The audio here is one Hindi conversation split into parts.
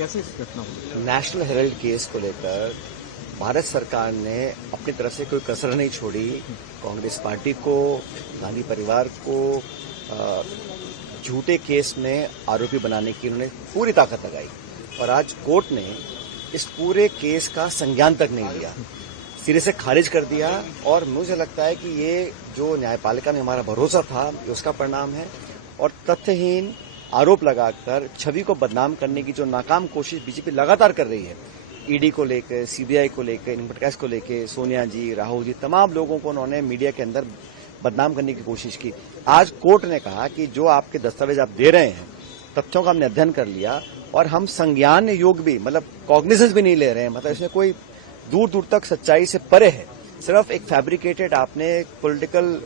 कैसे इस घटना हुई? नेशनल हेराल्ड केस को लेकर भारत सरकार ने अपनी तरफ से कोई कसर नहीं छोड़ी। कांग्रेस पार्टी को, गांधी परिवार को झूठे केस में आरोपी बनाने की उन्होंने पूरी ताकत लगाई और आज कोर्ट ने इस पूरे केस का संज्ञान तक नहीं लिया, सिरे से खारिज कर दिया। और मुझे लगता है कि ये जो न्यायपालिका में हमारा भरोसा था ये उसका परिणाम है। और तथ्यहीन आरोप लगाकर छवि को बदनाम करने की जो नाकाम कोशिश बीजेपी लगातार कर रही है, ईडी को लेकर, सीबीआई को लेकर, इनकम टैक्स को लेकर, सोनिया जी, राहुल जी, तमाम लोगों को उन्होंने मीडिया के अंदर बदनाम करने की कोशिश की। आज कोर्ट ने कहा कि जो आपके दस्तावेज आप दे रहे हैं, तथ्यों का हमने अध्ययन कर लिया और हम संज्ञान योग भी, मतलब कॉग्निजेंस भी नहीं ले रहे हैं, मतलब इसमें कोई दूर दूर तक सच्चाई से परे है। सिर्फ एक फैब्रिकेटेड आपने पॉलिटिकल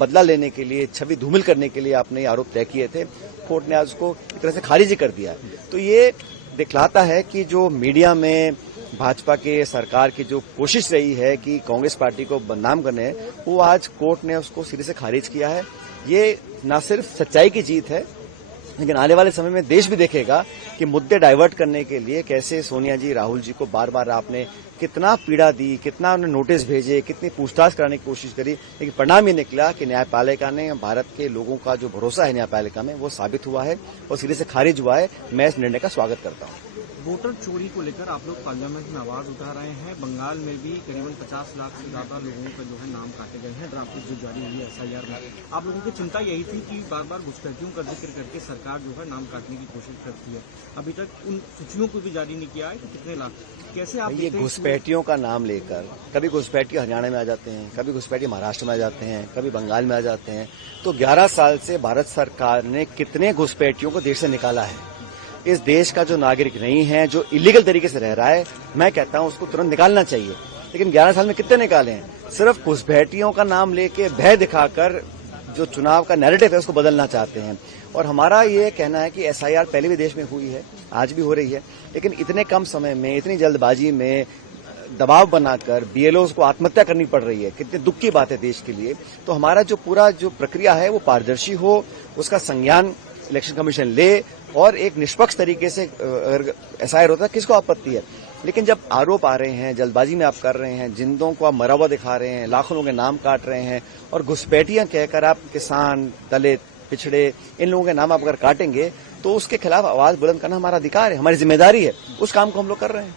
बदला लेने के लिए, छवि धूमिल करने के लिए आपने आरोप तय किए थे। कोर्ट ने आज उसको एक तरह से खारिज कर दिया। तो ये दिखलाता है कि जो मीडिया में भाजपा के सरकार की जो कोशिश रही है कि कांग्रेस पार्टी को बदनाम करने, वो आज कोर्ट ने उसको सिरे से खारिज किया है। ये न सिर्फ सच्चाई की जीत है, लेकिन आने वाले समय में देश भी देखेगा कि मुद्दे डाइवर्ट करने के लिए कैसे सोनिया जी, राहुल जी को बार बार आपने कितना पीड़ा दी, कितना उन्हें नोटिस भेजे, कितनी पूछताछ कराने की कोशिश करी, लेकिन परिणाम ये निकला कि न्यायपालिका ने, भारत के लोगों का जो भरोसा है न्यायपालिका में, वो साबित हुआ है और सिरे से खारिज हुआ है। मैं इस निर्णय का स्वागत करता हूँ। वोटर चोरी को लेकर आप लोग पार्लियामेंट में आवाज उठा रहे हैं। बंगाल में भी करीबन 50 लाख से ज्यादा लोगों का जो है नाम काटे गए हैं ड्राफ्ट जो जारी हुई है एसआईआर में। आप लोगों की चिंता यही थी कि बार बार घुसपैठियों का जिक्र करके सरकार जो है नाम काटने की कोशिश करती है। अभी तक उन सूचियों को भी जारी नहीं किया है कि कितने लाख, कैसे आप ये घुसपैठियों का नाम लेकर, कभी घुसपैठी हरियाणा में आ जाते हैं, कभी घुसपैठी महाराष्ट्र में आ जाते हैं, कभी बंगाल में आ जाते हैं। तो 11 साल से भारत सरकार ने कितने घुसपैठियों को देश से निकाला है। इस देश का जो नागरिक नहीं है, जो इलीगल तरीके से रह रहा है, मैं कहता हूं उसको तुरंत निकालना चाहिए। लेकिन 11 साल में कितने निकाले हैं? सिर्फ घुसपैठियों का नाम लेके भय दिखाकर जो चुनाव का नैरेटिव है उसको बदलना चाहते हैं। और हमारा ये कहना है कि एसआईआर पहले भी देश में हुई है, आज भी हो रही है, लेकिन इतने कम समय में, इतनी जल्दबाजी में दबाव बनाकर बीएलओ को आत्महत्या करनी पड़ रही है। कितने दुख की बात है देश के लिए। तो हमारा जो पूरा जो प्रक्रिया है वो पारदर्शी हो, उसका संज्ञान इलेक्शन कमीशन ले और एक निष्पक्ष तरीके से अगर एसआईआर होता है, किसको आपत्ति है। लेकिन जब आरोप आ रहे हैं, जल्दबाजी में आप कर रहे हैं, जिंदों को आप मरा हुआ दिखा रहे हैं, लाखों लोगों के नाम काट रहे हैं और घुसपैठियां कहकर आप किसान, दलित, पिछड़े, इन लोगों के नाम आप अगर काटेंगे तो उसके खिलाफ आवाज बुलंद करना हमारा अधिकार है, हमारी जिम्मेदारी है। उस काम को हम लोग कर रहे हैं।